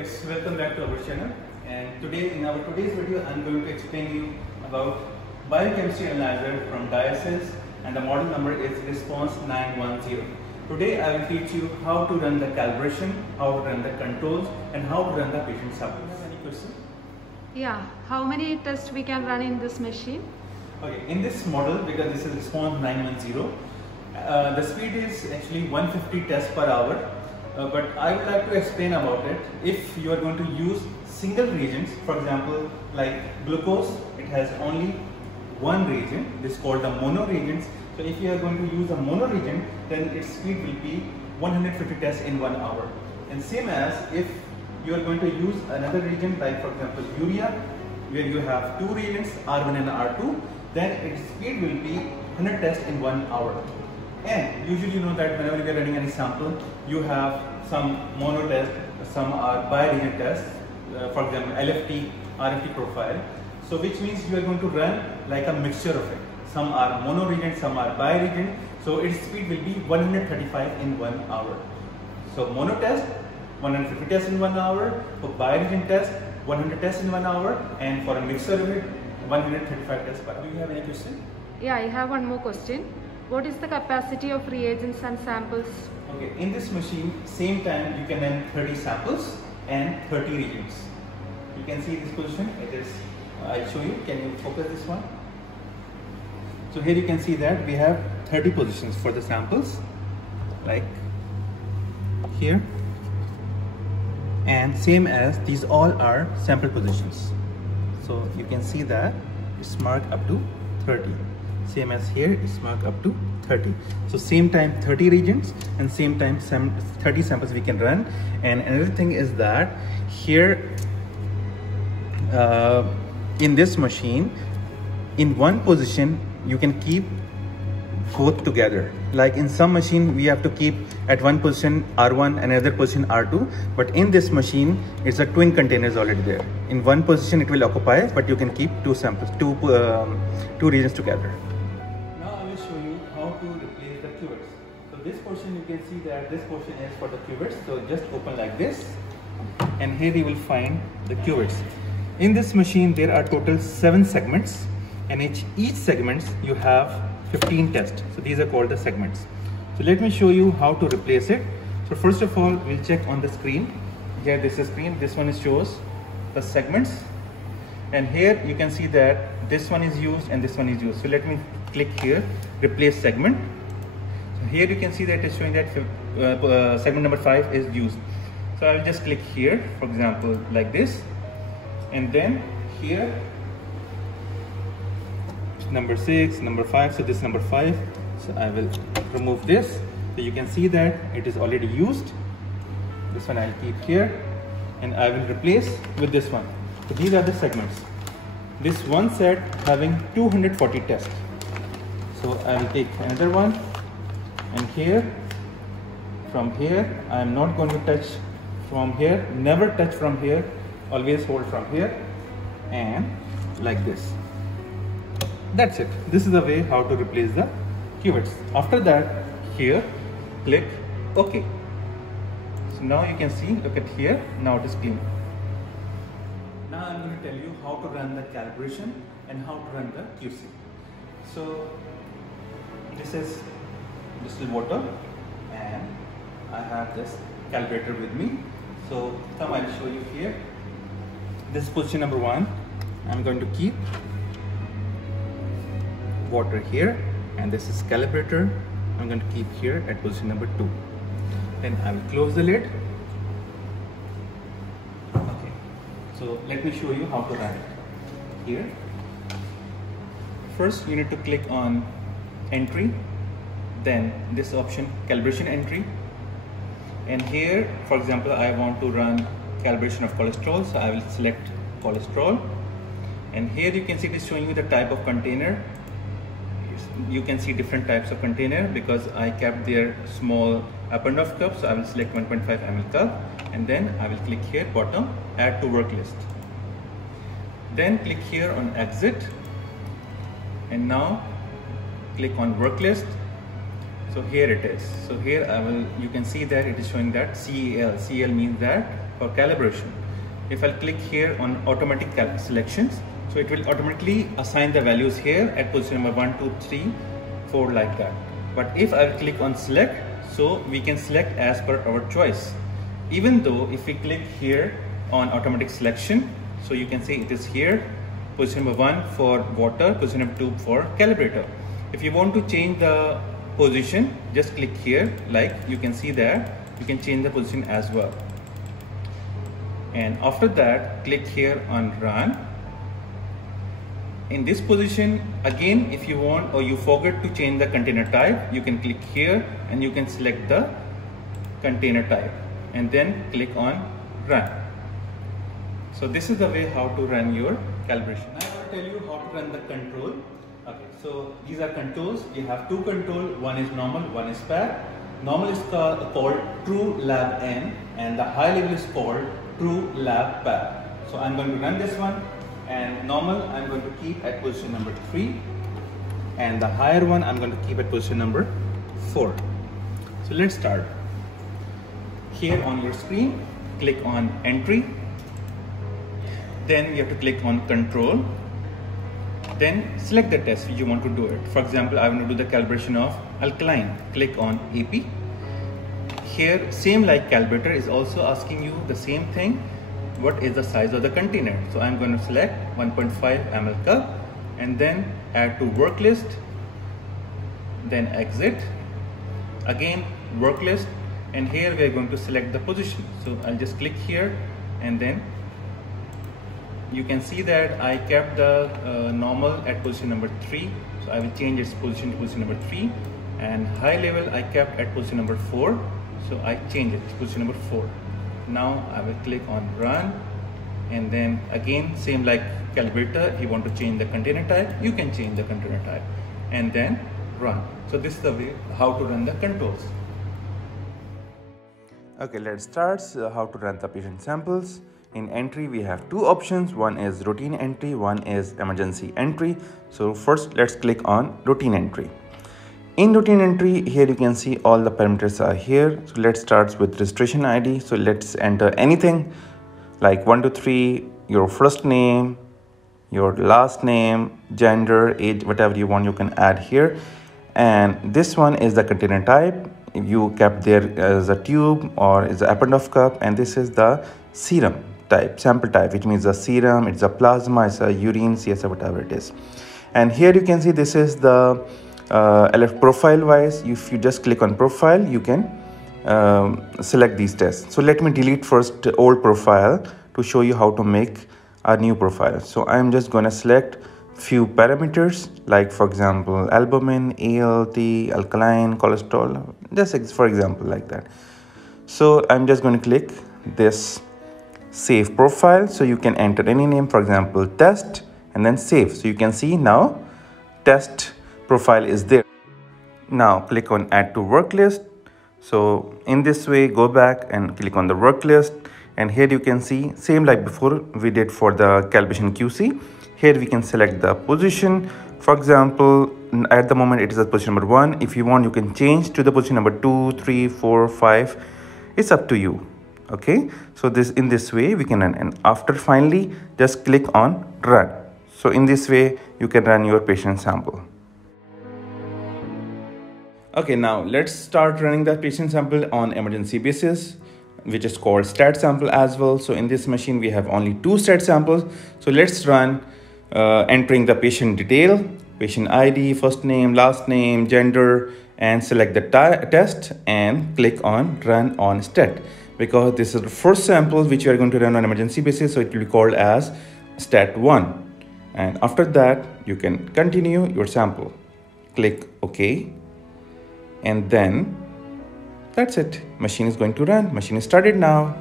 guys, welcome back to our channel. And today in our today's video I'm going to explain you about biochemistry analyzer from Diasys, and the model number is Response 910. Today I will teach you how to run the calibration, how to run the controls, and how to run the patient samples. Any question? Yeah, how many tests we can run in this machine? Okay, in this model, because this is Response 910, the speed is actually 150 tests per hour. But I would like to explain about it. If you are going to use single reagents, for example, like glucose, it has only one reagent. This is called the mono reagents. So if you are going to use a mono reagent, then its speed will be 150 tests in 1 hour. And same as if you are going to use another reagent, like for example urea, where you have two reagents, R1 and R2, then its speed will be 100 tests in 1 hour. And usually you know that whenever you are running any sample, you have some mono tests, some are bi-reagent tests, for example LFT, RFT profile. So which means you are going to run like a mixture of it. Some are mono reagent, some are bi-reagent. So its speed will be 135 in 1 hour. So mono test, 150 tests in 1 hour. For bi-reagent test, 100 tests in 1 hour. And for a mixture of it, 135 tests per hour. Do you have any question? Yeah, I have one more question. What is the capacity of reagents and samples? Okay, in this machine, same time you can run 30 samples and 30 reagents. You can see this position. It is, I'll show you. Can you focus this one? So here you can see that we have 30 positions for the samples, like here, and same as these all are sample positions. So you can see that it's marked up to 30. Same as here, it's marked up to 30. So same time 30 reagents and same time 30 samples we can run. And another thing is that here in this machine, in one position you can keep both together. Like in some machine we have to keep at one position R1 and another position R2, but in this machine it's a twin containers already there. In one position it will occupy, but you can keep two samples, two reagents together. To replace the cuvettes. So this portion you can see that this portion is for the cuvettes. So just open like this, and here you will find the cuvettes. In this machine there are total 7 segments, and each segments you have 15 tests. So these are called the segments. So let me show you how to replace it. So first of all, we'll check on the screen. Here this is screen. This one shows the segments, and here you can see that this one is used and this one is used. So let me click here, replace segment. So here you can see that it's showing that segment number 5 is used. So I will just click here, for example, like this, and then here number 6, number 5. So this is number 5. So I will remove this. So you can see that it is already used. This one I'll keep here, and I will replace with this one. So these are the segments. This one set having 240 tests. So I will take another one, and here, from here, I am not going to touch from here, never touch from here, always hold from here, and like this. That's it. This is the way how to replace the cuvettes. After that, here, click OK. So now you can see, look at here, now it is clean. Now I'm going to tell you how to run the calibration and how to run the QC. So this is distilled water, and I have this calibrator with me. So come, I'll show you here. This is position number 1. I'm going to keep water here, and this is calibrator. I'm going to keep here at position number 2. Then I will close the lid. Okay. So let me show you how to run it. Here, first you need to click on entry, then this option calibration entry, and here, for example, I want to run calibration of cholesterol, so I will select cholesterol, and here you can see it is showing you the type of container. You can see different types of container because I kept their small Eppendorf cup, so I will select 1.5 ml cup, and then I will click here bottom, add to work list. Then click here on exit, and now click on work list, So here it is. So here you can see that it is showing that CAL. CAL means that for calibration. If I'll click here on automatic selections, so it will automatically assign the values here at position number 1, 2, 3, 4 like that. But if I'll click on select, so we can select as per our choice. Even though if we click here on automatic selection, so you can see it is here, position number 1 for water, position number 2 for calibrator. If you want to change the position, just click here, like you can see there, you can change the position as well. And after that, click here on run. In this position, again, if you want or you forget to change the container type, you can click here and you can select the container type and then click on run. So this is the way how to run your calibration. Now I will tell you how to run the control. Okay, so these are controls. You have two controls. One is normal, one is pair. Normal is called true lab N and the high level is called true lab pair. So I'm going to run this one, and normal I'm going to keep at position number 3 and the higher one I'm going to keep at position number 4. So let's start. Here on your screen, click on entry. Then you have to click on control. Then select the test you want to do it. For example, I want to do the calibration of alkaline. Click on AP. Here, same like calibrator is also asking you the same thing. What is the size of the container? So I'm going to select 1.5 ml cup and then add to work list. Then exit. Again, work list. And here we are going to select the position. So I'll just click here and then you can see that I kept the normal at position number 3. So I will change its position to position number 3, and high level I kept at position number 4. So I change it to position number 4. Now I will click on run, and then again same like calibrator, if you want to change the container type, you can change the container type and then run. So this is the way how to run the controls. Okay, let's start how to run the patient samples. In entry, we have two options. One is routine entry, one is emergency entry. So first, let's click on routine entry. In routine entry, here you can see all the parameters are here. So let's start with registration ID. So let's enter anything like 1, 2, 3, your first name, your last name, gender, age, whatever you want, you can add here. And this one is the container type. You kept there as a tube or is a Eppendorf cup, and this is the serum type, sample type, which means the serum, it's a plasma, it's a urine, CSF, whatever it is. And here you can see this is the profile wise. If you just click on profile, you can select these tests. So let me delete first old profile to show you how to make a new profile. So I'm just going to select few parameters, like for example albumin, ALT, alkaline, cholesterol, just for example like that. So I'm just going to click this save profile. So you can enter any name, for example test, and then save. So you can see now test profile is there. Now click on add to work list. So in this way, go back and click on the work list, and here you can see same like before we did for the calibration QC. Here we can select the position. For example, at the moment it is at position number 1. If you want, you can change to the position number 2, 3, 4, 5. It's up to you. Okay, so in this way we can run, and after finally just click on run. So in this way you can run your patient sample. Okay, now let's start running the patient sample on emergency basis, which is called stat sample as well. So in this machine we have only 2 stat samples. So let's run entering the patient detail, patient ID, first name, last name, gender, and select the test and click on run on stat, because this is the first sample which you are going to run on emergency basis. So it will be called as stat 1, and after that you can continue your sample. Click OK, and then that's it. Machine is going to run. Machine is started now.